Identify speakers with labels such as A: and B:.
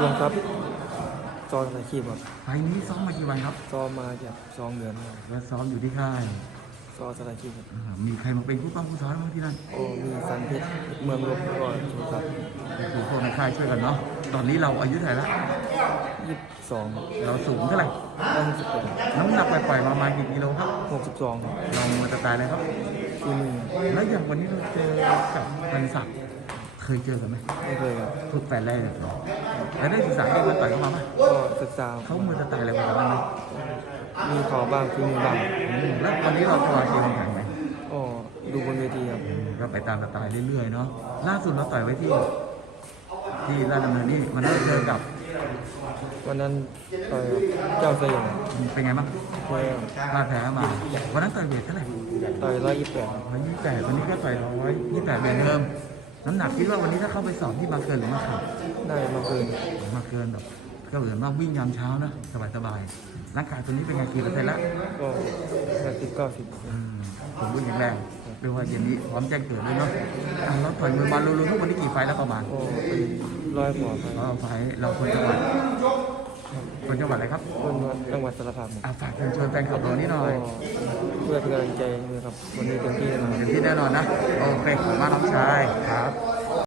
A: รวมครับจอสายคีบครับ
B: ไฟล์นี้ซ้อมมากี่วันครับ
A: ซ้อมมาจากสองเดือนครับ
B: แล้วซ้อมอยู่ที่ค่าย
A: ซ้อสายคีบครับ
B: อ่ามีใครมาเป็นผู้ป้องผู้ซ้อมบ้างที่นั่น
A: โอ้มีสันเพชรเมืองลบก่อนครับ
B: ก็คือพวกในค่ายช่วยกันเนาะตอนนี้เราอายุเท่าไหร่ละ
A: ยี่สิบสอง
B: เราสูงเท่าไหร่
A: ห้าสิบแปด
B: น้ำหนักปล่อยๆประมาณกี่กิโลครับ
A: หกสิบสอง
B: เรามาจะตายเลยครับ
A: ที่มือ
B: แล้วอย่างวันนี้เราเจอกับพันศักดิ์ เคยเจอกันไหม
A: ไม่เคยครับ
B: ทุกแฟนแรกเลยแล้วได้ศึกษาเองมาต่อยเข้ามาไหม
A: ก็ศึกษา
B: เขามือจะตายอะไรมาบ้างไหม
A: มีขอบ้างคือมือบ้าง
B: อืมแล้ววันนี้เราพอเกมแข่งไหม
A: ก็ดูบนเวทีครับ
B: อืมก็ไปตามสไตล์เรื่อยๆเนาะล่าสุดเราต่อยไว้ที่ ที่ราชดำเนินนี่มันได้เจอกับ
A: วันนั้นต่อยกับเจ้าสยาม
B: เป็นไงบ้าง
A: แพ้
B: พลาดแพ้มา วันนั้นต่อยเวทเท่าไหร่
A: ต่อยร้อยยี่สิบแปด
B: ร้อยยี่สิบแปดวันนี้ก็ต่อยร้อยยี่สิบแปดเหมือนเดิม น้ำหนักคิดว่าวันนี้ถ้าเข้าไปสอบที่บางเกินหรือมาขาด
A: ได้มาเกิน
B: มาเกินแบบก็เหมือนว่าวิ่งยามเช้านะสบายๆร่างกายตัวนี้เป็นไงกี่เปอร์เซ็นต์ละ
A: ก็แปดสิบเก้าสิบ
B: อืมสมบูรณ์แข็งแรงเรียกว่าเย็นนี้พร้อมแจ้งเกิดด้วยเนาะอะแล้วต่อยมือมาลุ้นๆทุกวันนี้กี่ไฟล์แล้วประมาณ
A: ก็เป็นร้อยกว่าไป
B: ก็ไฟล์เราคนจังหวัดคนจังหวัดอะไรครับ
A: คนจังหวัดสระบุรี
B: อะฝากเชิญชวนแฟนคลับเรานี่หน่อย
A: ก็เพื่อเป็นกำลังใจด้วยครับวันนี้เต็มที่แน่นอน
B: เต็มที่แน่นอนนะ โอเคขอบคุณมากน้องชายครับ